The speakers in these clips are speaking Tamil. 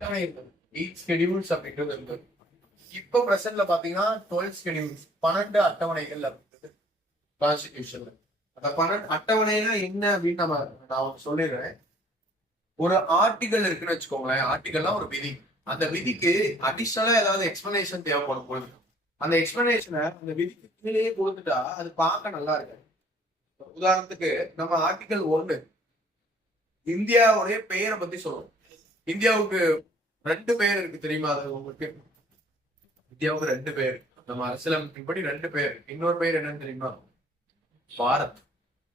எயிட் ஸ்கெடியூல்ஸ் அப்படின்றது இருந்தது. இப்போ பிரசன்ட்ல பாத்தீங்கன்னா 12 ஸ்கெடியூல்ஸ், 12 அட்டவணைகள் அப்படின்றது கான்ஸ்டிடியூஷன்ல. அந்த 12 அட்டவணைனா என்ன அப்படின்னு நான் சொல்லிடுறேன். ஒரு ஆர்டிகல் இருக்குன்னு வச்சுக்கோங்களேன். ஆர்டிகல்லாம் ஒரு விதி. அந்த விதிக்கு அடிஷனலா ஏதாவது எக்ஸ்பிளனேஷன் தேவைப்படும் பொழுது அந்த எக்ஸ்பிளனேஷனை அந்த விதிக்கு கீழே கொடுத்துட்டா அது பார்க்க நல்லா இருக்கு. உதாரணத்துக்கு நம்ம ஆர்டிகல் 1 இந்தியாவுடைய பெயரை பத்தி சொல்றோம். இந்தியாவுக்கு 2 பெயர் இருக்கு, தெரியுமா? அது உங்களுக்கு இந்தியாவுக்கு 2 பெயர், நம்ம அரசியலமைப்பின்படி 2 பெயர். இன்னொரு பெயர் என்னன்னு தெரியுமா? பாரத்.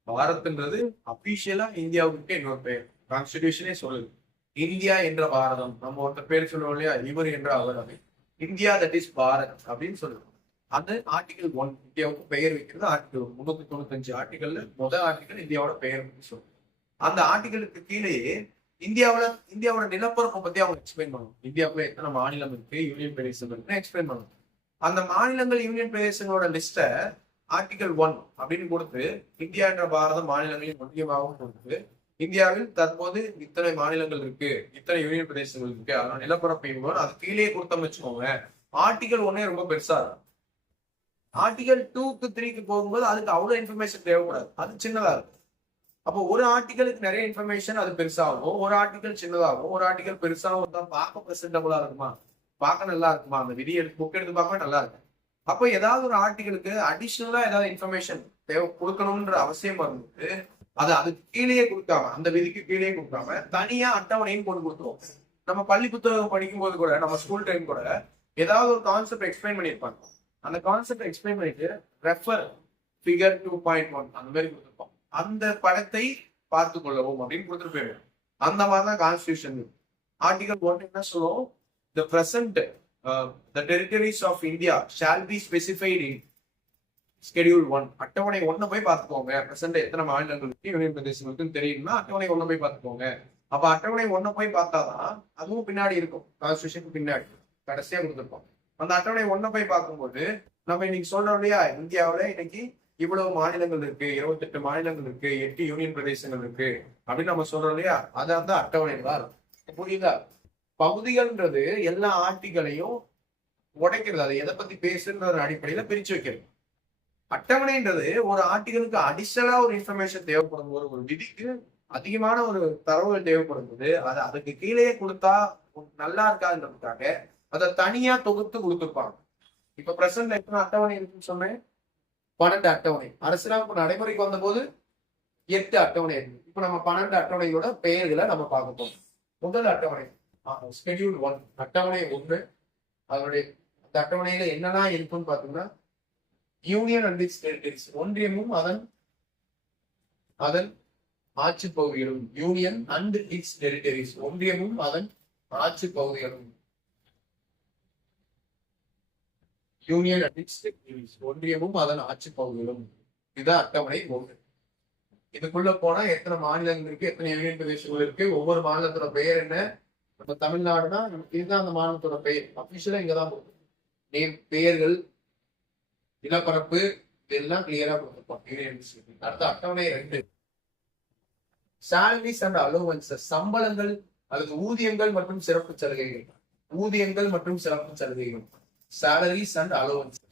பாரத்ன்றது அபிஷியலா இந்தியாவுக்கு இன்னொரு பெயர். கான்ஸ்டிடியூஷனே சொல்லுது இந்தியா என்ற பாரதம். நம்ம ஒருத்தர் பேர் சொல்லுவோம் இல்லையா, இவர் என்ற அவர், அப்படி இந்தியா தட் இஸ் பாரத் அப்படின்னு சொல்லுவோம். அது ஆர்டிகல் 1 இந்தியாவுக்கு பெயர் வைக்கிறது. ஆர்டிகல் 395 ஆர்டிகல்ல முதல் ஆர்டிகல் இந்தியாவோட பெயர் பத்தி சொல்லுவோம். அந்த ஆர்டிகலுக்கு கீழேயே இந்தியாவோட நிலப்பரப்பை பத்தி அவங்க எக்ஸ்பிளைன் பண்ணுவோம். இந்தியாவுக்குள்ள எத்தனை மாநிலம் இருக்கு, யூனியன் பிரதேசம் இருக்குன்னு எக்ஸ்பிளைன் பண்ணுவோம். அந்த மாநிலங்கள் யூனியன் பிரதேசங்களோட லிஸ்ட ஆர்டிகல் 1 அப்படின்னு கொடுத்து இந்தியா என்ற பாரதம் மாநிலங்களின் ஒன்றியமாகவும் கொடுத்து இந்தியாவில் தற்போது இத்தனை மாநிலங்கள் இருக்கு, இத்தனை யூனியன் பிரதேசங்கள் இருக்கு, அதோட நிலப்பரப்பையும் அது கீழே கொடுத்தோம்னு வச்சுக்கோங்க. ஆர்டிகல் 1 ரொம்ப பெருசா இருக்கும். ஆர்டிகல் 2க்கு 3க்கு போகும்போது அதுக்கு அவ்வளவு இன்ஃபர்மேஷன் தேவைப்படாது, அது சின்னதா இருக்கும். அப்போ ஒரு ஆர்டிகலுக்கு நிறைய இன்ஃபர்மேஷன் அது பெருசாகும், ஒரு ஆர்டிகல் சின்னதாகும். ஒரு ஆர்டிகல் பெருசாகும் தான் பார்க்க பிரசன்டபுளா இருக்குமா, பார்க்க நல்லா இருக்குமா, அந்த விதி எடுத்து புக் எடுத்து பார்க்க நல்லா இருக்கும். அப்போ ஏதாவது ஒரு ஆர்டிகலுக்கு அடிஷனலா ஏதாவது இன்ஃபர்மேஷன் தேவை கொடுக்கணும்ன்ற அவசியம் வரும்போது அதுக்கு கீழே கொடுக்காம, அந்த விதிக்கு கீழே கொடுக்காம தனியா அட்டவணைன்னு போட்டு கொடுத்துருவோம். நம்ம பள்ளி புத்தகம் படிக்கும் போது கூட, நம்ம ஸ்கூல் டைம் கூட ஏதாவது ஒரு கான்செப்ட் எக்ஸ்பிளைன் பண்ணியிருப்பாங்க. அந்த கான்செப்ட் எக்ஸ்பிளைன் பண்ணிட்டு ரெஃபர் ஃபிகர் 2.1 அந்த மாதிரி கொடுத்துருப்போம். அந்த படத்தை பார்த்து கொள்ளவும் அப்படின்னு கொடுத்துட்டு போயிடும். அந்த மாதிரிதான் கான்ஸ்டிடியூஷன். ஆர்டிகல் 1 என்ன சொல்லுவோம்? The present the territories of India shall be specified in Schedule 1. அட்டவணை 1 போய் பார்த்துக்கோங்க. பிரசன்ட் எத்தனை மாநிலங்களுக்கு யூனியன் பிரதேசங்களுக்கு தெரியும்னா அட்டவணை 1 போய் பார்த்துக்கோங்க. அப்ப அட்டவணை 1 போய் பார்த்தாதான் அதுவும் பின்னாடி இருக்கும், கான்ஸ்டிடியூஷன் பின்னாடி கடைசியா கொடுத்துருப்போம். அந்த அட்டவணை 1 போய் பார்க்கும்போது நம்ம இன்னைக்கு சொல்றோம் இல்லையா, இந்தியாவில இன்னைக்கு இவ்வளவு மாநிலங்கள் இருக்கு, 28 மாநிலங்கள் இருக்கு, 8 யூனியன் பிரதேசங்கள் இருக்கு அப்படின்னு நம்ம சொல்றோம் இல்லையா, அது அந்த அட்டவணைகளா இருக்கும். புரியுதா? பகுதிகள்ன்றது எல்லா ஆர்டிகளையும் உடைக்கிறது, அது எதை பத்தி பேசுன்ற அடிப்படையில பிரிச்சு வைக்கிறது. அட்டவணைன்றது ஒரு ஆர்டிகலுக்கு அடிஷனலா ஒரு இன்ஃபர்மேஷன் தேவைப்படும் போது, ஒரு விதிக்கு அதிகமான ஒரு தரவுகள் தேவைப்படும் போது அதை அதுக்கு கீழே கொடுத்தா நல்லா இருக்காதுன்றதுக்காக அதை தனியா தொகுத்து கொடுத்துருப்பாங்க. இப்ப பிரசன்ட்ல எத்தனை அட்டவணை இருக்குன்னு சொன்னேன்? 12 அட்டவணை. அரசியலமைப்பு நடைமுறைக்கு வந்த போது 8 அட்டவணை இருக்கு. இப்ப நம்ம 12 அட்டவணையோட பெயர்களை நம்ம பார்க்க போறோம். முதல் அட்டவணை ஸ்கெடியூல் 1, அட்டவணை 1. அதனுடைய அந்த அட்டவணையில என்னெல்லாம் இருக்குன்னு பாத்தீங்கன்னா, யூனியன் அண்ட் இட்ஸ் டெரிட்டரிஸ், ஒன்றியமும் அதன் ஆட்சி பகுதிகளும். யூனியன் அண்ட் இட்ஸ் டெரிட்டரிஸ், ஒன்றியமும் அதன் ஆட்சி பகுதிகளும். யூனியன் அண்ட் இட்ஸ் டெரிட்டரிஸ், ஒன்றியமும் அதன் ஆட்சி பகுதிகளும். இதுதான் அட்டவணை 1. இதுக்குள்ள போனா எத்தனை மாநிலங்கள் இருக்கு, எத்தனை யூனியன் பிரதேசங்கள் இருக்கு, ஒவ்வொரு மாநிலத்தோட பெயர் என்ன. நம்ம தமிழ்நாடுனா இதுதான் அந்த மாநிலத்தோட பெயர், அபிஷியலா இங்கதான் நேம், பெயர்கள், நிலப்பரப்பு, இதெல்லாம் கிளியரா கொடுத்துருப்போம். அடுத்த அட்டவணை 2, சாலரிஸ் அண்ட் அலோவன்சஸ், சம்பளங்கள் அல்லது ஊதியங்கள் மற்றும் சிறப்பு சலுகைகள். ஊதியங்கள் மற்றும் சிறப்பு சலுகைகள், சாலரிஸ் அண்ட் அலோவன்சஸ்,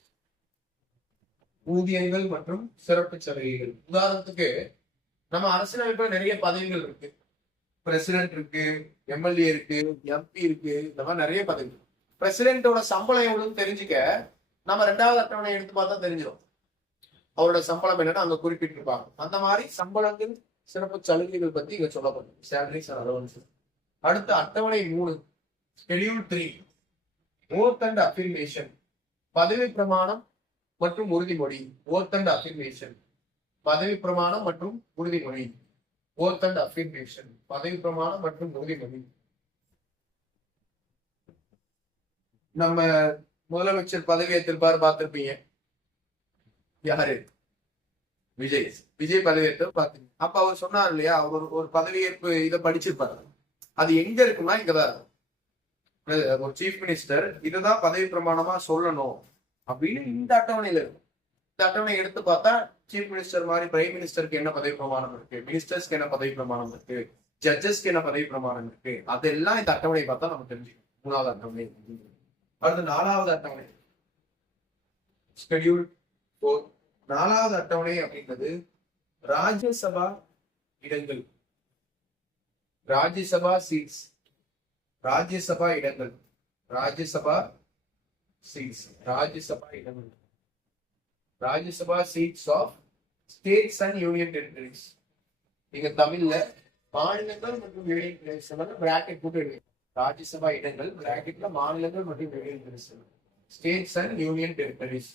ஊதியங்கள் மற்றும் சிறப்பு சலுகைகள். உதாரணத்துக்கு நம்ம அரசியலமைப்புல நிறைய பதவிகள் இருக்கு. பிரசிடென்ட் இருக்கு, எம்எல்ஏ இருக்கு, எம்பி இருக்கு, இந்த மாதிரி நிறைய பதவி. பிரசிடென்டோட சம்பளம் எவ்வளவுன்னு தெரிஞ்சுக்க நம்ம 2வது அட்டவணை எடுத்து பார்த்தா தெரிஞ்சிடும். அவரோட சம்பளம் என்னன்னு அங்க குறிப்பிட்டிருப்பாங்க. அந்த மாதிரி சம்பளங்கள், சிறப்பு சலுகைகள் பத்தி இங்க சொல்லப்படும், சேலரிஸ் அண்ட் அலவன்சஸ். அடுத்த அட்டவணை 3, ஸ்கெடியூல் 3, ஓத் அண்ட் அஃபிர்மேஷன், பதவி பிரமாணம் மற்றும் உறுதிமொழி. ஓத் அண்ட் அஃபிர்மேஷன், பதவி பிரமாணம் மற்றும் உறுதிமொழி. ஓத் அண்ட் அஃபிர்மேஷன், பதவி பிரமாணம் மற்றும் உறுதிமொழி. நம்ம முதலமைச்சர் பதவி ஏற்றிருப்பாரு, பார்த்திருப்பீங்க. யாரு? விஜய் பதவி ஏற்று பாத்தீங்க. அப்ப அவர் சொன்னார் இல்லையா, அவர் ஒரு பதவியேற்பு இதை படிச்சிருப்பாரு. அது எங்க இருக்குன்னா இங்கதான் ஒரு சீஃப் மினிஸ்டர் இதுதான் பதவி பிரமாணமா சொல்லணும் அப்படின்னு இந்த அட்டவணையில இருக்கும். இந்த அட்டவணை எடுத்து பார்த்தா சீஃப் மினிஸ்டர் மாதிரி பிரைம் மினிஸ்டருக்கு என்ன பதவி பிரமாணம் இருக்கு, மினிஸ்டர்ஸ்க்கு என்ன பதவி பிரமாணம் இருக்கு, ஜட்ஜஸ்க்கு என்ன பதவி பிரமாணம் இருக்கு, அதெல்லாம் இந்த அட்டவணை பார்த்தா நம்ம தெரிஞ்சுக்கணும். 3வது அட்டவணை. அடுத்து 4வது அட்டவணை ஷெட்யூல் 4. 4வது அட்டவணை அப்படின்றது ராஜ்யசபா இடங்கள், ராஜ்யசபா சீட்ஸ், ராஜ்யசபா இடங்கள், ராஜ்யசபா சீட்ஸ், ராஜ்யசபா இடங்கள், Rajya Sabha seats of states and union territories. நீங்க தமிழ்ல மாநிலங்கள் மற்றும் யூனியன் பிரதேசங்கள் பிராக்கெட் போட்டு எழுதுங்க. ராஜ்யசபா இடங்கள் பிராக்கெட்ல மாநிலங்கள் மற்றும் யூனியன் பிரதேசங்கள், ஸ்டேட்ஸ் அண்ட் யூனியன் டெரிட்டரிஸ்.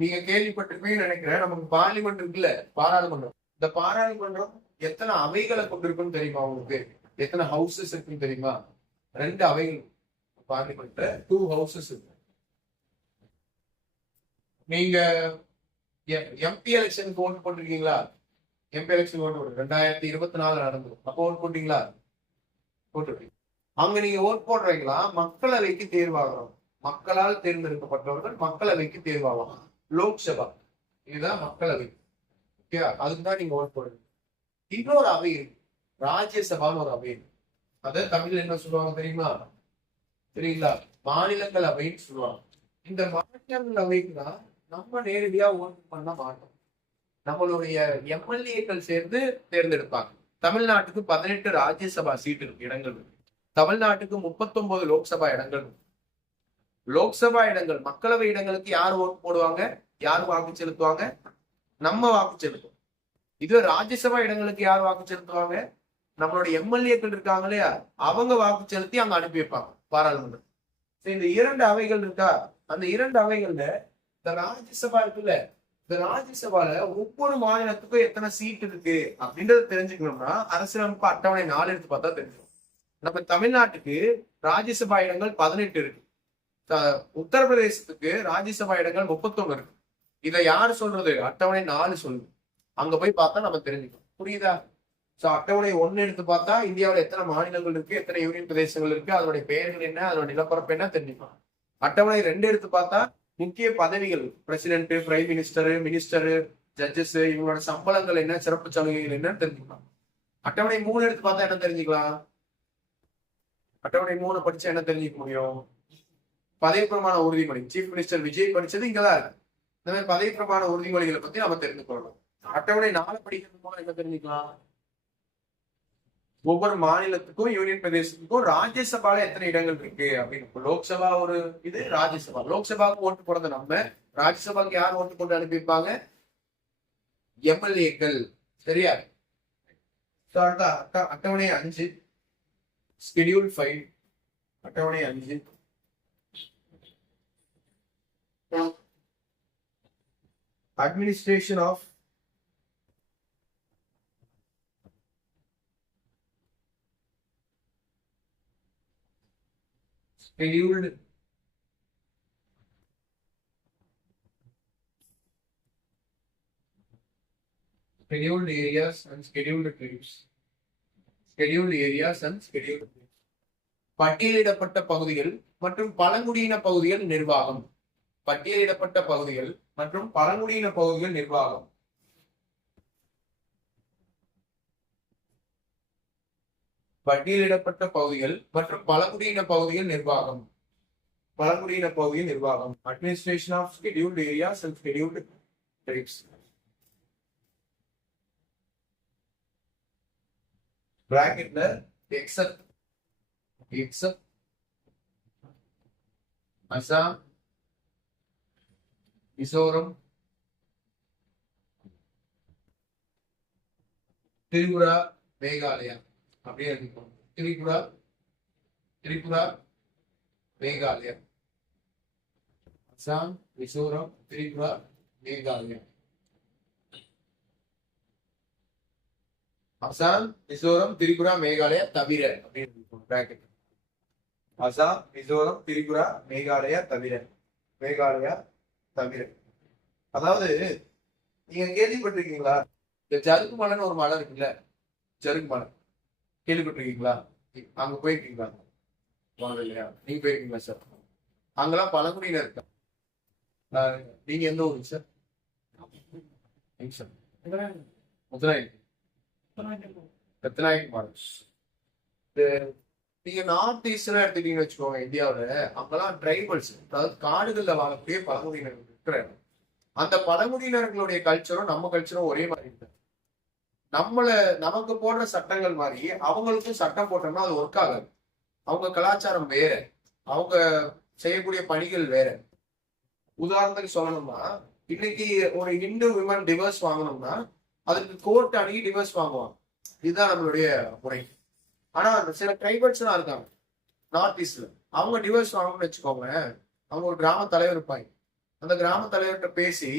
நீங்க கேள்விப்பட்டிருப்பீங்கன்னு நினைக்கிறேன். நமக்கு பார்லிமெண்ட் இருக்குல்ல, பாராளுமன்றம். இந்த பாராளுமன்றம் எத்தனை அவைகளை கொண்டிருக்குன்னு தெரியுமா உங்களுக்கு? எத்தனை ஹவுசஸ் இருக்குன்னு தெரியுமா? 2 அவைகள். பார்லிமெண்ட்ல 2 ஹவுசஸ் இருக்கு. நீங்க எம்பி எலெக்ஷனுக்கு ஓட்டு போட்டிருக்கீங்களா? எம்பி எலெக்ஷன் ஓட்டு 2024 நடந்தது. அப்போ ஓட்டு போட்டீங்களா? போட்டிருக்கீங்க. அங்க நீங்க ஓட்டு போடுறீங்களா? மக்களவைக்கு தேர்வாகிறோம். மக்களால் தேர்ந்தெடுக்கப்பட்டவர்கள் மக்களவைக்கு தேர்வாகலாம். லோக்சபா இதுதான் மக்களவை. ஓகே, அதுக்குதான் நீங்க ஓட்டு போடுங்க. இன்னொரு அவை இருக்கு, ராஜ்யசபான்னு ஒரு அவை இருக்கு. அத தமிழ்ல என்ன சொல்லுவாங்க தெரியுமா? தெரியுங்களா? மாநிலங்களவைன்னு சொல்லுவாங்க. இந்த மாநிலங்களவைக்கு தான் நம்ம நேரடியா ஓட்டு பண்ண மாட்டோம். நம்மளுடைய எம்எல்ஏக்கள் சேர்ந்து தேர்ந்தெடுப்பாங்க. தமிழ்நாட்டுக்கு 18 ராஜ்யசபா சீட்டு இருக்கு, இடங்கள் இருக்கு. தமிழ்நாட்டுக்கு 39 லோக்சபா இடங்கள் இருக்கு. லோக்சபா இடங்கள், மக்களவை இடங்களுக்கு யார் ஓட்டு போடுவாங்க, யார் வாக்கு செலுத்துவாங்க? நம்ம வாக்கு செலுத்துவோம். இது ராஜ்யசபா இடங்களுக்கு யார் வாக்கு செலுத்துவாங்க? நம்மளோட எம்எல்ஏக்கள் இருக்காங்க இல்லையா, அவங்க வாக்கு செலுத்தி அங்க அனுப்பி வைப்பாங்க பாராளுமன்றம். இந்த 2 அவைகள் இருக்கா, அந்த 2 அவைகள்ல இந்த ராஜ்யசபா இருக்குல்ல, இந்த ராஜ்யசபால ஒவ்வொரு மாநிலத்துக்கும் எத்தனை சீட் இருக்கு அப்படின்றத தெரிஞ்சுக்கணும்னா அரசியலமைப்பு அட்டவணை 4 எடுத்து பார்த்தா தெரிஞ்சுக்கணும். நம்ம தமிழ்நாட்டுக்கு ராஜ்யசபா இடங்கள் 18 இருக்கு. உத்தரப்பிரதேசத்துக்கு ராஜ்யசபா இடங்கள் 31 இருக்கு. இதை யாரு சொல்றது? அட்டவணை 4 சொல்லுது. அங்க போய் பார்த்தா நம்ம தெரிஞ்சுக்கணும். புரியுதா? சோ அட்டவணை 1 எடுத்து பார்த்தா இந்தியாவில் எத்தனை மாநிலங்கள் இருக்கு, எத்தனை யூனியன் பிரதேசங்கள் இருக்கு, அதனுடைய பெயர்கள் என்ன, அதோட நிலப்பரப்பு என்ன தெரிஞ்சுக்கலாம். அட்டவணை 2 எடுத்து பார்த்தா முக்கிய பதவிகள், president, prime minister, minister, judges, இவங்களோட சம்பளங்கள் என்ன, சிறப்பு சலுகைகள் என்னன்னு தெரிஞ்சுக்கலாம். அட்டவணை 3 எடுத்து பார்த்தா என்ன தெரிஞ்சுக்கலாம்? அட்டவணை 3 படிச்சா என்ன தெரிஞ்சுக்க முடியும்? பதவி பிரமாண உறுதிமொழி. சீஃப் மினிஸ்டர் விஜய் படிச்சது இங்கதான் இருக்கு. இந்த மாதிரி பதவி பிரமாண உறுதிமொழிகளை பத்தி நம்ம தெரிந்து கொள்ளணும். அட்டவணை 4 படிக்கிறது மூலம் என்ன தெரிஞ்சுக்கலாம்? ஒவ்வொரு மாநிலத்துக்கும் யூனியன் பிரதேசத்துக்கும் ராஜ்யசபால எத்தனை இடங்கள் இருக்கு அப்படின்னு. லோக்சபா ஒரு இது, ராஜ்யசபா. லோக்சபாவுக்கு ஓட்டு போடுறது நம்ம, ராஜ்யசபாவுக்கு யார் ஓட்டு போட்டு அனுப்பியிருப்பாங்க? எம்எல்ஏக்கள். சரியா? அட்டவணை 5 ஸ்கெடியூல் 5. அட்டவணை 5 administration of scheduled areas and scheduled trips. Scheduled areas and scheduled trips. பட்டியலிடப்பட்ட பகுதிகள் மற்றும் பழங்குடியின பகுதிகள் நிர்வாகம். பட்டியலிடப்பட்ட பகுதிகள் மற்றும் பழங்குடியின பகுதிகள் நிர்வாகம். பட்டியலிடப்பட்ட பகுதிகள் மற்றும் பழங்குடியின பகுதிகள் நிர்வாகம். பழங்குடியின பகுதிகள் நிர்வாகம். Administration of scheduled areas and scheduled tribes. பிராக்கெட்ல எக்ஸப்ட் அசாம், மிசோரம், திரிபுரா, மேகாலயா. அப்படியே இருக்கும். திரிபுரா, மேகாலயா. அசாம், மிசோரம், திரிபுரா, மேகாலயா. அசாம், மிசோரம், திரிபுரா, மேகாலயா தவிர அப்படின்னு. அசாம், மிசோரம், திரிபுரா, மேகாலயா தவிர. மேகாலயா தவிர. அதாவது நீங்க கேள்விப்பட்டிருக்கீங்களா? இந்த ஜருக்கு மலைன்னு ஒரு மலை இருக்குல்ல, ஜருக்கு மலை கேள்விப்பட்டிருக்கீங்களா? அங்க போயிருக்கீங்களா? இல்லையா? நீங்க போயிருக்கீங்களா சார்? அங்கெல்லாம் பழங்குடியினர் இருக்கா? நீங்க எந்த ஊருக்கு சார்? முத்துராய். எத்தனாயிரம் மாடல்ஸ். நீங்க நார்த் ஈஸ்ட்ல எடுத்துட்டீங்கன்னு வச்சுக்கோங்க, இந்தியாவில அங்கெல்லாம் ட்ரைபல்ஸ், அதாவது காடுகள்ல வாழக்கூடிய பழங்குடியினர்கள் இருக்கிறாங்க. அந்த பழங்குடியினர்களுடைய கல்ச்சரும் நம்ம கல்ச்சரும் ஒரே மாதிரி இருக்கு. நமக்கு போடுற சட்டங்கள் மாதிரி அவங்களுக்கும் சட்டம் போட்டோம்னா அது ஒர்க் ஆகாது. அவங்க கலாச்சாரம் வேற, அவங்க செய்யக்கூடிய பணிகள் வேற. உதாரணத்துக்கு சொல்லணும்னா, இன்னைக்கு ஒரு இந்து விமன் டிவோர்ஸ் வாங்கணும்னா அதுக்கு கோர்ட் அணுகி டிவோர்ஸ் வாங்குவாங்க. இதுதான் நம்மளுடைய முறை. ஆனா சில ட்ரைபல்ஸ் எல்லாம் இருக்காங்க நார்த் ஈஸ்ட்ல, அவங்க டிவோர்ஸ் வாங்கணும்னு வச்சுக்கோங்க, அவங்க ஒரு கிராம தலைவர் இருப்பாங்க. அந்த கிராம தலைவர்கிட்ட பேசி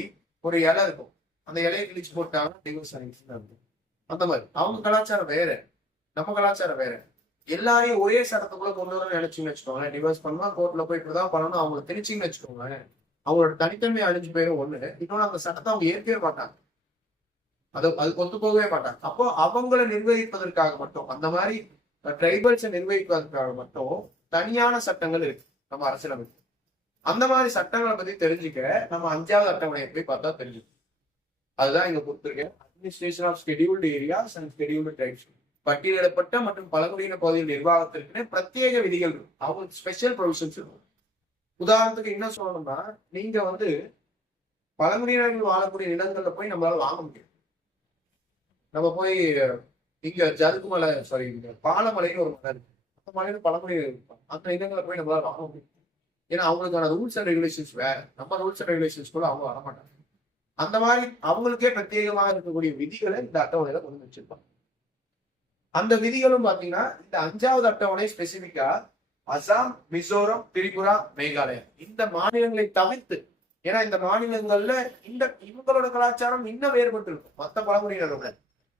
ஒரு இலை இருக்கும், அந்த இலையை கிழிச்சு போட்டாங்கன்னா டிவோர்ஸ் ஆகிடுச்சு. அந்த மாதிரி அவங்க கலாச்சாரம் வேற, நம்ம கலாச்சாரம் வேற. எல்லாரையும் ஒரே சட்டத்துக்குள்ள கொண்டு வர நினைச்சுன்னு வச்சுக்கோங்களேன், டிவோர்ஸ் பண்ணா கோர்ட்ல போய் இப்படிதான் பண்ணணும் அவங்க திணிச்சிங்கன்னு வச்சுக்கோங்களேன், அவங்களோட தனித்தன்மை அழிஞ்சு போயிடும் ஒண்ணு. இன்னொன்னு அந்த சட்டத்தை அவங்க ஏற்கவே மாட்டாங்க, அது கொண்டு போகவே மாட்டாங்க. அப்போ அவங்களை நிர்வகிப்பதற்காக மட்டும், அந்த மாதிரி ட்ரைபல்ஸை நிர்வகிப்பதற்காக மட்டும் தனியான சட்டங்கள் இருக்கு நம்ம அரசியலமைப்பு. அந்த மாதிரி சட்டங்களை பத்தி தெரிஞ்சுக்க நம்ம 5வது அட்டவணையை போய் பார்த்தா தெரிஞ்சுக்கணும். அதுதான் இங்க கொடுத்துருக்கேன். Administration of scheduled areas and scheduled tribes. பட்டியலிடப்பட்ட மற்றும் பழங்குடியின பகுதியில் நிர்வாகத்திற்கு பிரத்யேக விதிகள் இருக்கும், அவங்களுக்கு ஸ்பெஷல் ப்ரொவிஷன்ஸ் இருக்கும். உதாரணத்துக்கு என்ன சொல்லணும்னா, நீங்க பழங்குடியினர்கள் வாழக்கூடிய நிலங்கள்ல போய் நம்மளால வாங்க முடியும். நம்ம போய் இங்க ஜருகுமலை, சாரி, பாலமலைன்னு ஒரு மலை இருக்கு, அந்த மலையில பழங்குடியினர் இருப்பாங்க, அந்த இடங்களை போய் நம்மளால வாங்க முடியும். ஏன்னா அவங்களுக்கான ரூல்ஸ் அண்ட் ரெகுலேஷன்ஸ் வேற, நம்ம ரூல்ஸ் அண்ட் ரெகுலேஷன்ஸ் கூட அவங்க வரமாட்டாங்க. அந்த மாதிரி அவங்களுக்கே பிரத்யேகமாக இருக்கக்கூடிய விதிகளை இந்த அட்டவணையில கொண்டு வச்சிருப்பாங்க. அந்த விதிகளும் பாத்தீங்கன்னா இந்த 5வது அட்டவணை ஸ்பெசிபிக்கா அசாம், மிசோரம், திரிபுரா, மேகாலயா இந்த மாநிலங்களை தவிர்த்து, ஏன்னா இந்த மாநிலங்கள்ல இவங்களோட கலாச்சாரம் இன்னும் வேறுபட்டு இருக்கும் மற்ற பழங்குடியினரோட.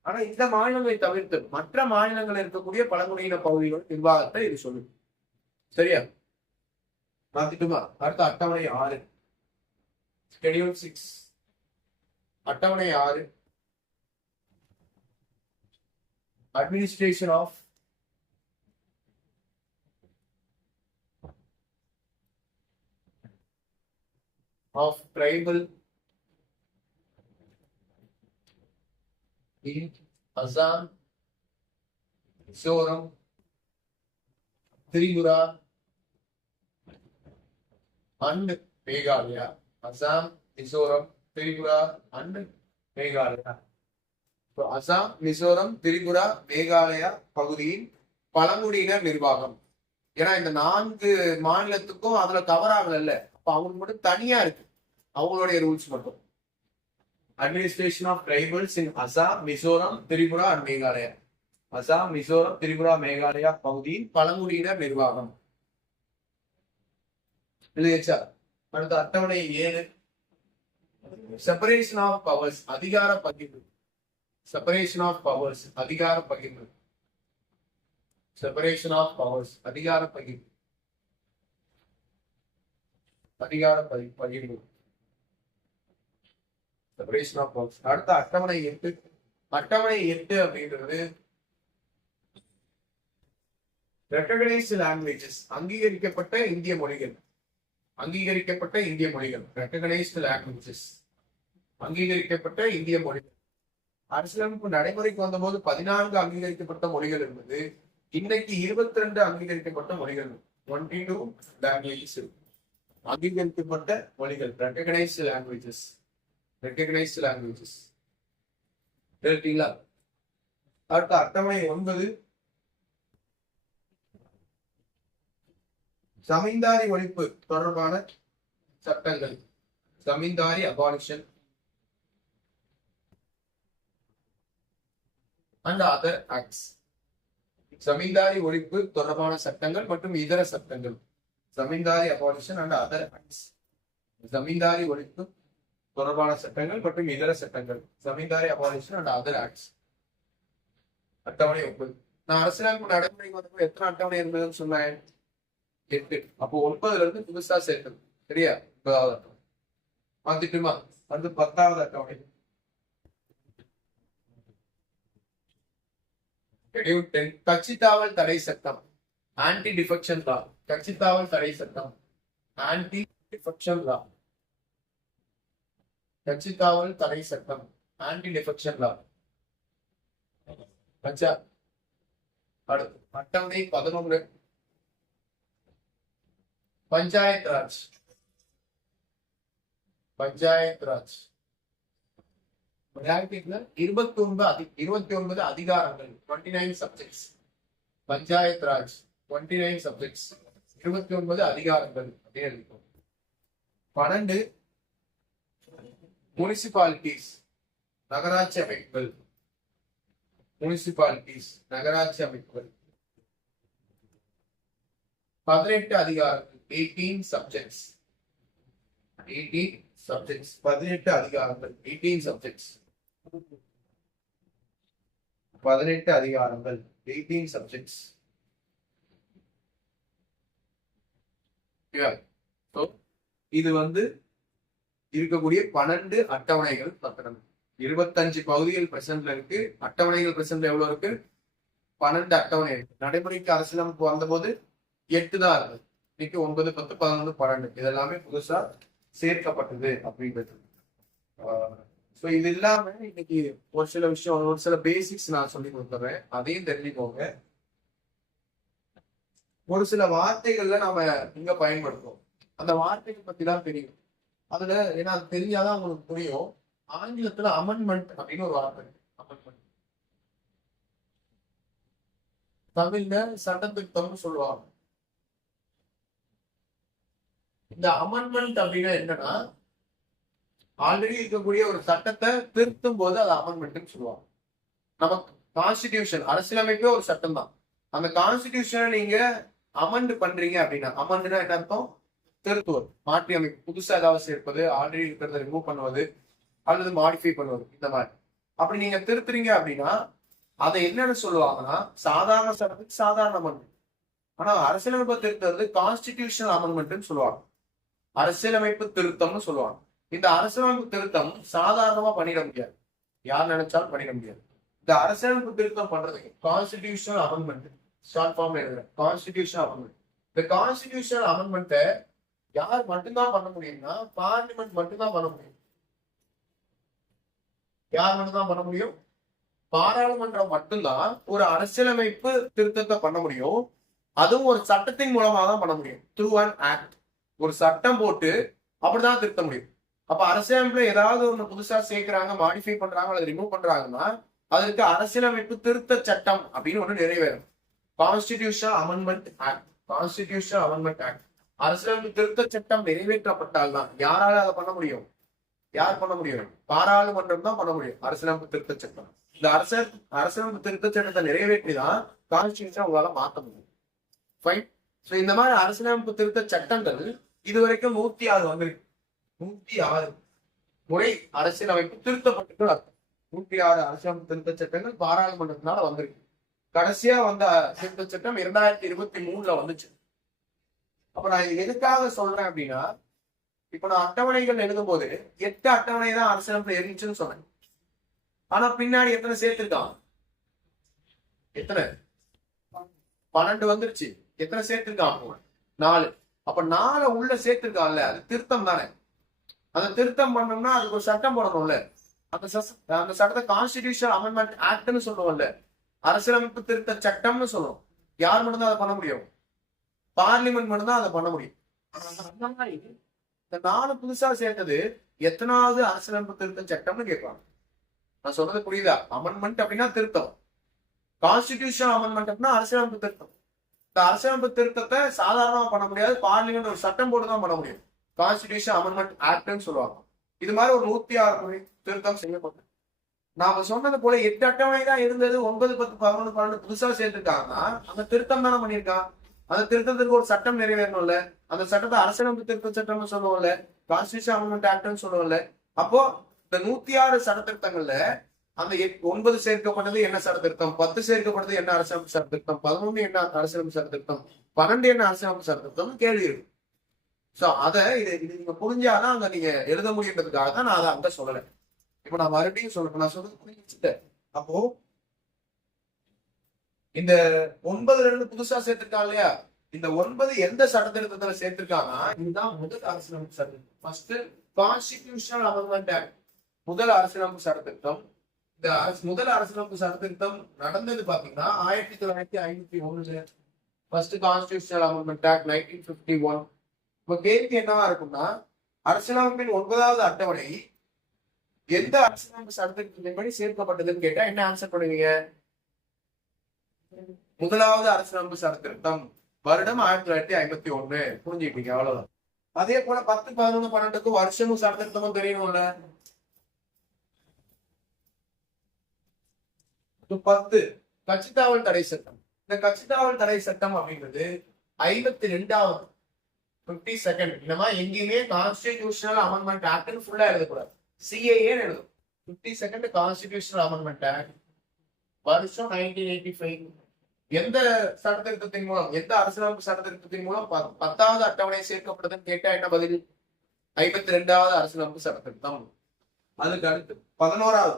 ஆனா இந்த மாநிலங்களை தவிர்த்து மற்ற மாநிலங்கள் இருக்கக்கூடிய பழங்குடியின பகுதிகளோட நிர்வாகத்தை இது சொல்லுது. சரியா? பார்த்துட்டுமா? அடுத்த அட்டவணை 6, Schedule 6. அட்டவணை 6, administration of tribal in Assam, Mizoram, Tripura and Meghalaya. Assam, Mizoram, Tripura and Meghalaya. So Assam, Mizoram, Tripura, Meghalaya பகுதியின் பழங்குடியினர் நிர்வாகம். ஏன்னா இந்த 4 மாநிலத்துக்கும் அதுல கவர் ஆகல, அப்ப அவங்களுக்கு மட்டும் தனியா இருக்கு அவங்களுடைய ரூல்ஸ் மட்டும். Administration of tribals in Assam, Mizoram, Tripura and Meghalaya. Assam, Mizoram, Tripura, Meghalaya பகுதியின் பழங்குடியினர் நிர்வாகம். அடுத்த அட்டவணை 7, செப்பரேஷன் ஆஃப் பவர்ஸ் அதிகார பகிர்வு. செப்பரேஷன் ஆஃப் பவர்ஸ் அதிகார பகிர்வு. செப்பரேஷன் ஆஃப் பவர்ஸ் அதிகார பகிர்வு. அதிகார பகிர்வு. Separation of powers. அடுத்த அட்டவணை 8. அட்டவணை 8 அப்படின்றது ரெகக்னைஸ்டு லாங்குவேஜஸ், அங்கீகரிக்கப்பட்ட இந்திய மொழிகள். அங்கீகரிக்கப்பட்ட இந்திய மொழிகள், ரெகக்னைஸ்டு லாங்குவேஜஸ், அங்கீகரிக்கப்பட்ட இந்திய மொழிகள். அரசியலமைப்பு நடைமுறைக்கு வந்தபோது 14 அங்கீகரிக்கப்பட்ட மொழிகள் இருந்தது. இன்னைக்கு 22 அங்கீகரிக்கப்பட்ட மொழிகள், 22 லாங்குவேஜஸ் இருக்கு. அங்கீகரிக்கப்பட்ட மொழிகள், ரெகக்னைஸ்டு லாங்குவேஜஸ், ரெகக்னைஸ்டு லாங்குவேஜஸ். சரிங்களா? அடுத்த அட்டவணை 9, ஜமீன்தாரி ஒழிப்பு தொடர்பான சட்டங்கள். Zamindari abolition and other acts. Zamindari ஒழிப்பு தொடர்பான சட்டங்கள் மற்றும் இதர சட்டங்கள். Zamindari abolition and other acts. Zamindari ஒழிப்பு தொடர்பான சட்டங்கள் மற்றும் இதர சட்டங்கள். Zamindari abolition and other acts. அட்டவணை 9. நான் அரசியலமைப்பு நடைமுறைக்கு வந்தப்போ எத்தனை அட்டவணை இருந்ததுன்னு சொன்னேன்? 8. அப்போ 9ல இருந்து புதுசா சேர்க்கணும். சரியா? 9வது அட்டவணை மாத்திட்டுமா? வந்து 10வது அட்டவணை. கட்சி தாவல் தடை சட்டம், ஆன்டி டிஃபெக்ஷன் லா. கட்சி தாவல் தடை சட்டம், ஆன்டி டிஃபெக்ஷன் லா. கட்சி தாவல் தடை சட்டம், ஆன்டி டிஃபெக்ஷன் லா. அடுத்து அட்டவணை 11 பஞ்சாயத் ராஜ். பஞ்சாயத் ராஜ் 29 அதிகாரங்கள், 29 சப்ஜெக்ட்ஸ். பஞ்சாயத் ராஜ் 29 சப்ஜெக்ட்ஸ், 29 அதிகாரங்கள் அப்படின்னு இருக்கும். 12 முனிசிபாலிட்டிஸ், நகராட்சி அமைப்புகள். முனிசிபாலிட்டிஸ், நகராட்சி அமைப்புகள். 18 அதிகாரங்கள், 18 சப்ஜெக்ட்ஸ். 18 சப்ஜெக்ட்ஸ், 18 அதிகாரங்கள், 18 சப்ஜெக்ட்ஸ். 18 அதிகாரங்கள், 18 சப்ஜெக்ட்ஸ். இது இருக்கக்கூடிய 12 அட்டவணைகள் பத்திரம். 25 பகுதிகள் பிரசன்ட்ல இருக்கு. அட்டவணைகள் பிரசன்ட்ல எவ்வளவு இருக்கு? 12 அட்டவணை இருக்கு. நடைமுறைக்கு அரசியலமைப்பு வந்தபோது 8 தான் இருக்கு. இன்னைக்கு 9, 10, 11, 12 இதெல்லாமே புதுசா சேர்க்கப்பட்டது அப்படின்றது. இது இல்லாம இன்னைக்கு ஒரு சில விஷயம், ஒரு சில பேசிக்ஸ் நான் சொல்லி கொடுத்துறேன், அதையும் தெரிஞ்சுக்கோங்க. ஒரு சில வார்த்தைகள்ல நாம இங்க பயன்படுத்துவோம். அந்த வார்த்தைகள் பத்தி தான் தெரியும். அதுல ஏன்னா அது தெரியாதான் உங்களுக்கு புரியும். ஆங்கிலத்துல அமெண்ட்மெண்ட் அப்படின்னு ஒரு வார்த்தை இருக்கு. அமெண்ட்மெண்ட் தமிழ்ல சட்டத்திருத்தம்னு சொல்லுவாங்க. இந்த அமெண்ட்மெண்ட் அப்படின்னா என்னன்னா, ஆல்ரெடி இருக்கக்கூடிய ஒரு சட்டத்தை திருத்தும் போது அது அமெண்ட்மெண்ட் சொல்லுவாங்க. நமக்கு கான்ஸ்டிடியூஷன், அரசியலமைப்பே ஒரு சட்டம் தான். அந்த கான்ஸ்டிடியூஷனை நீங்க அமெண்ட் பண்றீங்க அப்படின்னா, அமெண்ட்னா என்ன அர்த்தம்? திருத்துவது, மாற்றி அமைப்பு, புதுசா ஏதாவது சேர்ப்பது, ஆல்ரெடி இருக்கிறத ரிமூவ் பண்ணுவது அல்லது மாடிஃபை பண்ணுவது, இந்த மாதிரி. அப்படி நீங்க திருத்துறீங்க அப்படின்னா அதை என்னன்னு சொல்லுவாங்கன்னா, சாதாரண சட்டத்துக்கு சாதாரண அமெண்ட்மெண்ட். ஆனா அரசியலமைப்பு திருத்தது கான்ஸ்டிடியூஷனல் அமெண்ட்மெண்ட்னு சொல்லுவாங்க. அரசியலமைப்பு திருத்தம்னு சொல்லுவாங்க. இந்த அரசியலமைப்பு திருத்தம் சாதாரணமா பண்ணிட முடியாது, யார் நினைச்சாலும் பண்ணிட முடியாது. இந்த அரசியலமைப்பு திருத்தம் பண்றதுக்கு கான்ஸ்டிடியூஷனல் அமெண்ட்மெண்ட், ஷார்ட் ஃபார்ம்ல எழுதுறேன், கான்ஸ்டிடியூஷனல் அமெண்ட்மெண்ட். இந்த கான்ஸ்டிடியூஷனல் அமெண்ட்மெண்ட்டை யார் மட்டும்தான் பண்ண முடியும்னா, பார்லிமெண்ட் மட்டும்தான் பண்ண முடியும். யார் மட்டும்தான் பண்ண முடியும்? பாராளுமன்றம் மட்டும்தான் ஒரு அரசியலமைப்பு திருத்தத்தை பண்ண முடியும். அதுவும் ஒரு சட்டத்தின் மூலமா தான் பண்ண முடியும். த்ரூ அன் ஆக்ட், ஒரு சட்டம் போட்டு அப்படிதான் திருத்த முடியும். அப்ப அரசியலமைப்புல ஏதாவது ஒண்ணு புதுசா சேர்க்கிறாங்க, மாடிஃபை பண்றாங்க அல்லது ரிமூவ் பண்றாங்கன்னா அதற்கு அரசியலமைப்பு திருத்த சட்டம் அப்படின்னு ஒண்ணு நிறைவேறும். Constitutional amendment act. Constitutional amendment act, அரசியலமைப்பு திருத்த சட்டம் நிறைவேற்றப்பட்டால்தான் யாரால அதை பண்ண முடியும்? யார் பண்ண முடியும்? பாராளுமன்றம் தான் பண்ண முடியும் அரசியலமைப்பு திருத்த சட்டம். இந்த அரசியலமைப்பு திருத்த சட்டத்தை நிறைவேற்றிதான் கான்ஸ்டிடியூஷன் உங்களால மாற்ற முடியும். ஃபைன். சோ இந்த மாதிரி அரசியலமைப்பு திருத்த சட்டங்கள் இதுவரைக்கும் 106 வந்திருக்கு. 106 முறை அரசியலமைப்பு திருத்தப்பட்டு அர்த்தம். 106 அரசியலமைப்பு திருத்த சட்டங்கள் பாராளுமன்றத்தினால வந்திருக்கு. கடைசியா வந்த திருத்த சட்டம் 2023ல வந்துச்சு. அப்ப நான் எதுக்காக சொல்றேன் அப்படின்னா, இப்ப நான் அட்டவணைகள் எழுதும் போது 8 அட்டவணை தான் அரசியலமைப்பு இருந்துச்சுன்னு சொன்னேன். ஆனா பின்னாடி எத்தனை சேர்த்திருக்கான்? எத்தனை? 12 வந்துருச்சு. எத்தனை சேர்த்திருக்கான்? 4. அப்ப 4 உள்ள சேர்த்திருக்கான்ல, அது திருத்தம் தானே. அந்த திருத்தம் பண்ணோம்னா அதுக்கு ஒரு சட்டம் போடணும்ல. அந்த சட்டத்தை கான்ஸ்டிடியூஷனல் அமெண்ட்மெண்ட் ஆக்ட்னு சொல்லுவோம்ல, அரசியலமைப்பு திருத்த சட்டம்னு சொல்லுவோம். யார் மட்டும்தான் அதை பண்ண முடியும்? பார்லிமெண்ட் மட்டும்தான் அதை பண்ண முடியும். இந்த 4 புதுசா சேர்த்தது எத்தனாவது அரசியலமைப்பு திருத்த சட்டம்னு கேட்பாங்க. நான் சொல்றது புரியுதா? அமெண்ட்மெண்ட் அப்படின்னா திருத்தம், கான்ஸ்டிடியூஷனல் அமெண்ட்மெண்ட் அப்படின்னா அரசியலமைப்பு திருத்தம். இந்த அரசியலமைப்பு திருத்தத்தை சாதாரணமா பண்ண முடியாது, பார்லிமெண்ட் ஒரு சட்டம் போட்டுதான் பண்ண முடியும். கான்ஸ்டிடியூஷன் அமெண்ட்மெண்ட் ஆக்ட்னு சொல்லுவாங்க. இது மாதிரி ஒரு 106 முறை திருத்தம் செய்யப்பட்டது. நாம சொன்னது போல 8 அட்டவணை தான் இருந்தது. 9, 10, 11, 12 புதுசா சேர்த்துருக்காங்கன்னா அந்த திருத்தம் தானே பண்ணியிருக்கான். அந்த திருத்தத்துக்கு ஒரு சட்டம் நிறைவேறணும்ல. அந்த சட்டத்தை அரசியலமைப்பு திருத்த சட்டம்னு சொல்லுவோம்ல, கான்ஸ்டிடியூஷன் அமெண்ட்மெண்ட் ஆக்ட்னு சொல்லுவோம்ல. அப்போ இந்த 106 சட்ட திருத்தங்கள்ல அந்த 9 சேர்க்கப்பட்டது என்ன சட்ட திருத்தம், 10 சேர்க்கப்பட்டது என்ன அரசியலமைப்பு சட்ட திருத்தம், 11 என்ன அரசியலமைப்பு சட்ட திருத்தம், 12 என்ன அரசியலமைப்பு சட்ட திருத்தம் கேள்வி இருக்கு. சோ இது நீங்க புரிஞ்சாதான் அங்க நீங்க எழுத முடியுன்றதுக்காக தான் நான் அதை அங்க சொல்லலை. இப்ப நான் மறுபடியும் சொல்றேன், நான் சொல்றது புரிஞ்சுட்டேன். அப்போ இந்த 9 புதுசா சேர்த்திருக்காங்க இல்லையா, இந்த 9 எந்த சட்ட திருத்தத்துல சேர்த்திருக்காங்கன்னா இதுதான் முதல் அரசியலமைப்பு சட்டம். ஃபர்ஸ்ட் கான்ஸ்டிடியூஷனல் அமெண்ட்மெண்ட் ஆக்ட், முதல் அரசியலமைப்பு சட்ட திருத்தம். இந்த முதல் அரசியலமைப்பு சட்டத்திருத்தம் நடந்தது பாத்தீங்கன்னா 1951 ஃபர்ஸ்ட் கான்ஸ்டிடியூஷனல் அமெண்ட்மெண்ட் ஆக்ட் 1951. இப்ப கேள்வி என்னவா இருக்கும்னா, அரசியலமைப்பின் 9வது அட்டவணை எந்த அரசியலமைப்பு சட்டத்திட்டத்தின்படி சேர்க்கப்பட்டதுன்னு கேட்டா என்ன ஆன்சர் பண்ணுவீங்க? முதலாவது அரசியலமைப்பு சட்டத்திருத்தம் வருடம் 1951. புரிஞ்சுக்கிட்டீங்க, அவ்வளவுதான். அதே போல 10, 11, 12க்கு வருஷமும் சட்டத்திருத்தமும் தெரியணும்ல. 10 கட்சித்தாவல் தடை சட்டம். இந்த கட்சித்தாவல் தடை சட்டம் அப்படிங்கிறது 52வது 52nd. இந்த மாதிரி எங்கேயுமே கான்ஸ்டிடியூஷனல் அமெண்ட்மெண்ட் ஆக்ட்னு ஃபுல்லா எழுதக்கூடாது, சிஏஏன்னு எழுதும். 52nd கான்ஸ்டிடியூஷனல் அமெண்ட்மெண்ட் ஆக்ட் வருஷம் 1985. எந்த சட்டத்திருத்தத்தின் மூலம், எந்த அரசியலமைப்பு சட்டத்திருத்தத்தின் மூலம் 10வது அட்டவணை சேர்க்கப்படுதுன்னு கேட்டா என்ன பதில்? 52வது அரசியலமைப்பு சட்டத்திருத்தம். அதுக்கு அடுத்து 11வது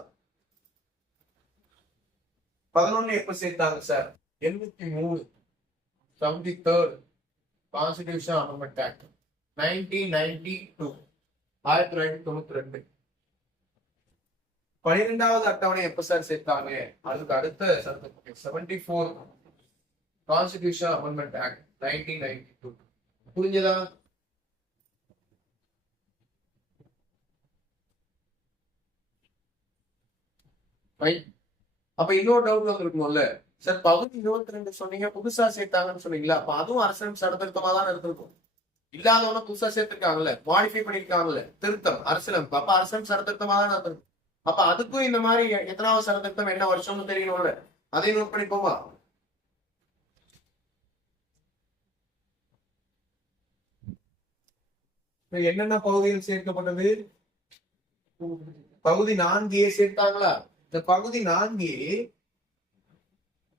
11 எப்ப சேர்த்தாங்க sir? 73 73rd constitution amendment act 1992 1992. 12வது அட்டவணை எப்ப சார் சேர்த்தாங்க? அதுக்கு அடுத்த சட்டத்திருத்தம் 74 கான்ஸ்டிடியூஷன் அமெண்ட்மெண்ட் ஆக்ட் 1992. புரிஞ்சதா? அப்ப இன்னொரு டவுட் வந்துருக்கும்ல சார், பகுதி 22 சொன்னீங்க, புதுசா சேர்த்தாங்கன்னு சொன்னீங்களா? அப்ப அதுவும் அரசியல் சட்டத்திருத்தமா தான் இருந்திருக்கும். இல்லாதவன புதுசா சேர்த்திருக்காங்கல்ல, மாடிஃபை பண்ணிருக்காங்கல்ல, திருத்தம் அரசியலமைப்பு. அப்ப அரசியல் சட்டத்திருத்தமா தான் இருந்திருக்கும். அப்ப அதுக்கும் இந்த மாதிரி எத்தனாவது சட்டத்திருத்தம் என்ன வருஷம்னு தெரியணும்ல, அதை நோட் பண்ணிப்போமா? என்னென்ன பகுதிகள் சேர்க்கப்பட்டது? பகுதி 4A சேர்த்தாங்களா? இந்த பகுதி 4A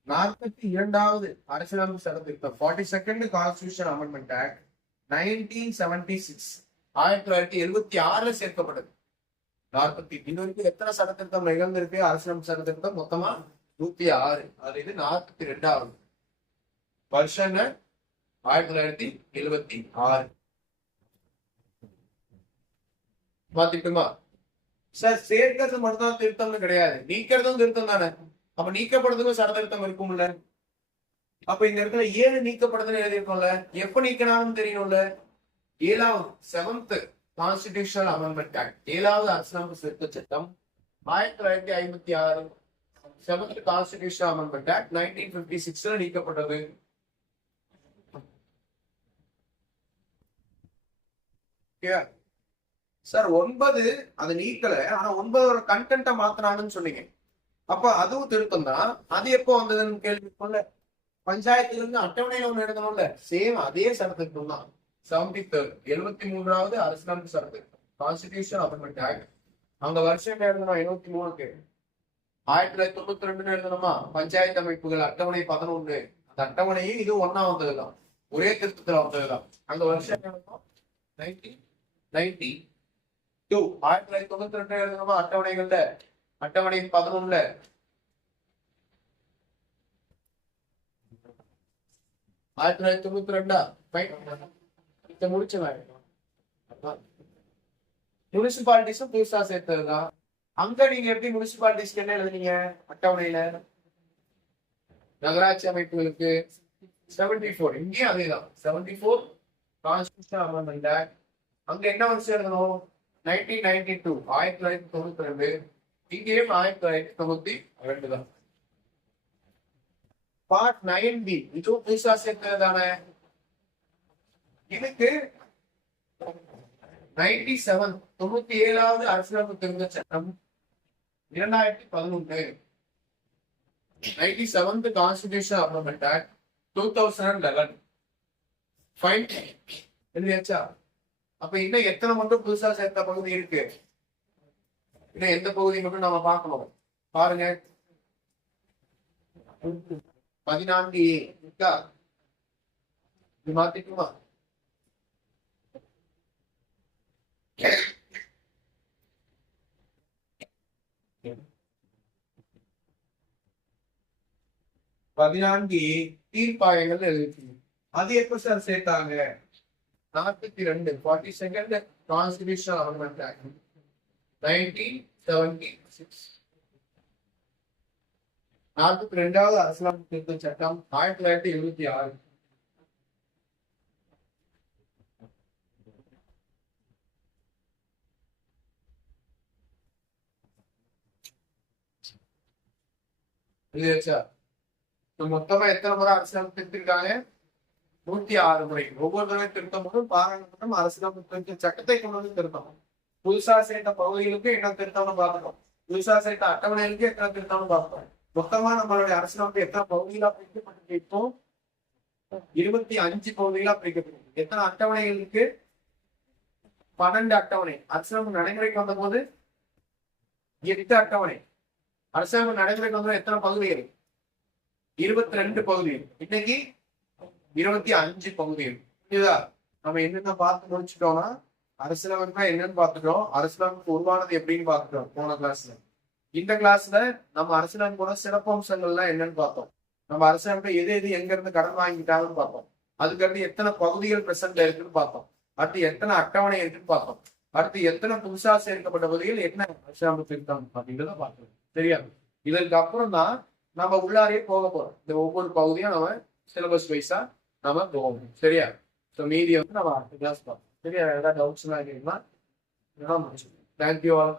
42வது அரசியலமைப்பு சட்டத்திருத்தம் 42nd கான்ஸ்டிடியூஷன் அமெண்ட்மெண்ட் ஆக்ட் 1976 1976 சேர்க்கப்பட்டது. 40 இன்னொருக்கு எத்தனை சட்டத்திருத்தம் நிகழ்ந்திருக்கு? அரசியலமைப்பு சட்டத்திருத்தம் மொத்தமா 106. அது இது 42வது வருஷங்க 1976. மாத்திட்டுமா சார்? சேர்க்கிறது மட்டும்தான் திருத்தம்னு கிடையாது, நீக்கிறதும் திருத்தம் தானே. அப்ப நீக்கப்படுறதுக்கும் சட்ட திருத்தம் இருக்கும்ல. அப்ப இந்த இடத்துல 7 நீக்கப்படுதுன்னு எழுதியிருக்கோம்ல, எப்ப நீக்கினாலும் தெரியணும்ல. 7வது 7th கான்ஸ்டிடியூஷனல் அமெண்ட்மெண்ட் ஆக்ட் 7வது அரசியலமைப்பு திருத்த சட்டம் 1956 7th கான்ஸ்டிடியூஷனல் அமெண்ட்மெண்ட் ஆக்ட் 1956 நீக்கப்பட்டது. சார் 9 அது நீக்கல, ஆனா 9ஓட கண்டென்ட்ட மாத்தினாங்கன்னு சொன்னீங்க. அப்ப அதுவும் திருத்தம் தான். அது எப்போ வந்ததுன்னு கேள்வி இருக்கும்ல. பஞ்சாயத்துல இருந்து அட்டவணையில ஒண்ணு எடுக்கணும்ல, சேம் அதே சட்டத்திருத்தம் தான். 73rd 73வது அரசியலமைப்பு சட்டத்திருத்தம் கான்ஸ்டிடியூஷன் அமெண்ட்மெண்ட் ஆக்ட். அங்க வருஷம் எழுதணும் 73க்கு 1992 எழுதணுமா? பஞ்சாயத்து அமைப்புகள் அட்டவணை 11. அந்த அட்டவணையும் இது ஒன்னா வந்ததுதான், ஒரே திருத்தத்துல வந்ததுதான். அங்க வருஷம் எழுதணும் 1992 1992 எழுதணுமா? அட்டவணைகள்ல அட்டவணை 11ல ஆயிரத்தி தொள்ளாயிரத்தி 92 முடிச்ச முனிசிபாலிட்டிஸும் புதுசா சேர்த்ததுதான். அங்க நீங்க எப்படி முனிசிபாலிட்டிஸ்க்கு என்ன எழுதுனீங்க? அட்டவணையில நகராட்சி அமைப்புகளுக்கு 74. இங்கேயும் அதேதான் 74 கான்ஸ்டிடியூஷன் அமெண்ட்மெண்ட் ஆக்ட். அங்க என்ன வருஷம் எழுதணும்? 1992 1992. இங்கேயும் 1992 தான். பார்ட் 9B இதுவும் புதுசா சேர்த்தது தானே. இதுக்கு 97வது அரசியலமைப்பு திருத்த சட்டம் 2011. 97th constitution amendment act 2011. Fine எழுதியாச்சா? அப்ப இன்னும் எத்தனை மட்டும் புதுசா சேர்த்த பகுதி இருக்கு? இன்னும் எந்த பகுதி மட்டும் நாம பார்க்கணும் பாருங்க. 14A இருக்கா? இது மாத்திட்டுமா? தீர்ப்பாயங்கள் எழுதிருக்கீங்க. அது எப்ப சார் சேர்த்தாங்க? 42 42nd கான்ஸ்டிடியூஷனல் அமெண்ட்மெண்ட் ஆக்ட் 1976. 42வது அரசியலமைப்பு திருத்த சட்டம் 1976. மொத்தமா எத்தனை முறை அரசியலமைப்பு திருத்திருக்காங்க? 106 முறை. ஒவ்வொரு தடவை திருத்தம் போதும் பாராளுமன்றம் அரசியலமைப்பு திருத்த சட்டத்தை கொண்டு வந்து திருத்தம். புதுசா சேர்த்த பகுதிகளுக்கு என்ன திருத்தம்னு பார்க்கணும், புதுசா சேர்த்த அட்டவணைகளுக்கு எத்தனை திருத்தம்னு பார்க்கணும். மொத்தமா நம்மளுடைய அரசியலமைப்பு எத்தனை பகுதிகளா பிரிக்கப்பட்டு இப்போ 25 பகுதிகளா பிரிக்கப்படும். எத்தனை அட்டவணைகளுக்கு? 12 அட்டவணை. அரசியலமைப்பு நடைமுறைக்கு வந்த போது 8 அட்டவணை. அரசியலமைப்பு நடைமுறைக்கு வந்த எத்தனை பகுதிகள்? 22 பகுதிகள். இன்னைக்கு 25 பகுதிகள். புரியுதா? நம்ம என்னென்ன பார்த்து முடிச்சுட்டோம்னா, அரசியலமைப்பு என்னன்னு பார்த்துட்டோம், அரசியலமைப்பு உருவானது எப்படின்னு பார்த்துட்டோம் போன கிளாஸ்ல. இந்த கிளாஸ்ல நம்ம அரசியலமைப்போட சிறப்பம்சங்கள்லாம் என்னன்னு பார்த்தோம். நம்ம அரசியலமைப்பு எது எது எங்க இருந்து கடன் வாங்கிட்டாங்கன்னு பார்த்தோம். அதுக்கடுத்து எத்தனை பகுதிகள் பிரசன்ட்ல இருக்குன்னு பார்த்தோம். அடுத்து எத்தனை அட்டவணை இருக்குன்னு பார்த்தோம். அடுத்து எத்தனை புதுசா சேர்க்கப்பட்ட பகுதிகள் என்ன அரசியலமைப்பு இருக்காங்க அப்படின்றத பார்த்தோம். தெரியாது. இதற்கு அப்புறம் தான் நம்ம உள்ளாரே போக போறோம். இந்த ஒவ்வொரு பகுதியும் நம்ம சிலபஸ் வைஸா நம்ம போகணும். சரியா? ஸோ மீதி வந்து நம்ம அடுத்த கிளாஸ் பார்ப்போம். சரியா? ஏதாவது டவுட்ஸ்லாம் கேட்கலாம். Thank you all.